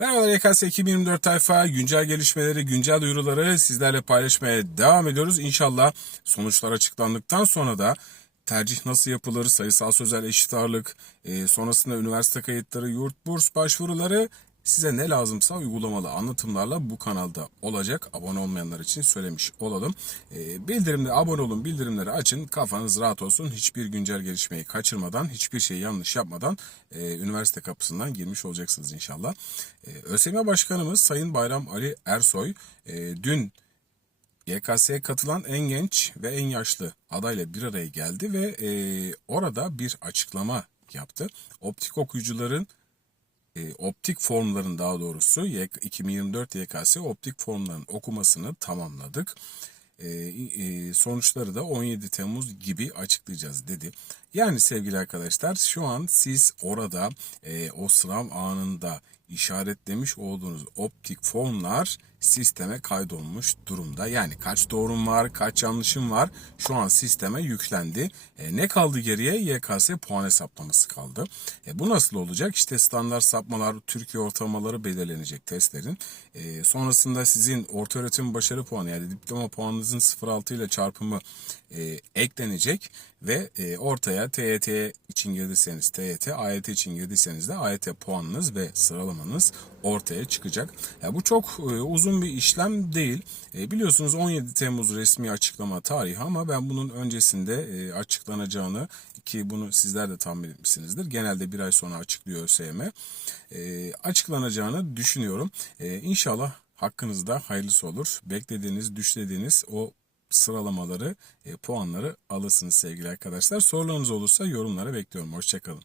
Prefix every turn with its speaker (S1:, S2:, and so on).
S1: Merhaba YKS 2024 tayfa. Güncel gelişmeleri, güncel duyuruları sizlerle paylaşmaya devam ediyoruz. İnşallah sonuçlar açıklandıktan sonra da tercih nasıl yapılır, sayısal sözel eşit ağırlık, e, sonrasında üniversite kayıtları, yurt burs başvuruları size ne lazımsa uygulamalı anlatımlarla bu kanalda olacak. Abone olmayanlar için söylemiş olalım. E, bildirimde abone olun, bildirimleri açın. Kafanız rahat olsun. Hiçbir güncel gelişmeyi kaçırmadan, hiçbir şey yanlış yapmadan e, üniversite kapısından girmiş olacaksınız inşallah. E, ÖSYM Başkanımız Sayın Bayram Ali Ersoy e, dün YKS'ye katılan en genç ve en yaşlı adayla bir araya geldi ve e, orada bir açıklama yaptı. Optik okuyucuların e, optik formların daha doğrusu Y- 2024 YKS optik formların okumasını tamamladık. E, e, sonuçları da 17 Temmuz gibi açıklayacağız dedi. Yani sevgili arkadaşlar şu an siz orada e, o sınav anında işaretlemiş olduğunuz optik formlar sisteme kaydolmuş durumda. Yani kaç doğrum var, kaç yanlışım var şu an sisteme yüklendi. E, ne kaldı geriye? YKS puan hesaplaması kaldı. E, bu nasıl olacak? İşte standart sapmalar, Türkiye ortalamaları belirlenecek testlerin. E, sonrasında sizin orta öğretim başarı puanı yani diploma puanınızın 0.6 ile çarpımı e, eklenecek ve e, ortaya TYT için girdiyseniz TYT, AYT için girdiyseniz de AYT puanınız ve sıralamanız ortaya çıkacak. Ya bu çok e, uzun bir işlem değil. E, biliyorsunuz 17 Temmuz resmi açıklama tarihi ama ben bunun öncesinde e, açıklanacağını ki bunu sizler de tahmin etmişsinizdir. Genelde bir ay sonra açıklıyor ÖSYM. E, açıklanacağını düşünüyorum. E, inşallah hakkınızda hayırlısı olur. Beklediğiniz, düşlediğiniz o sıralamaları, e, puanları alırsınız sevgili arkadaşlar. Sorularınız olursa yorumlara bekliyorum. Hoşçakalın.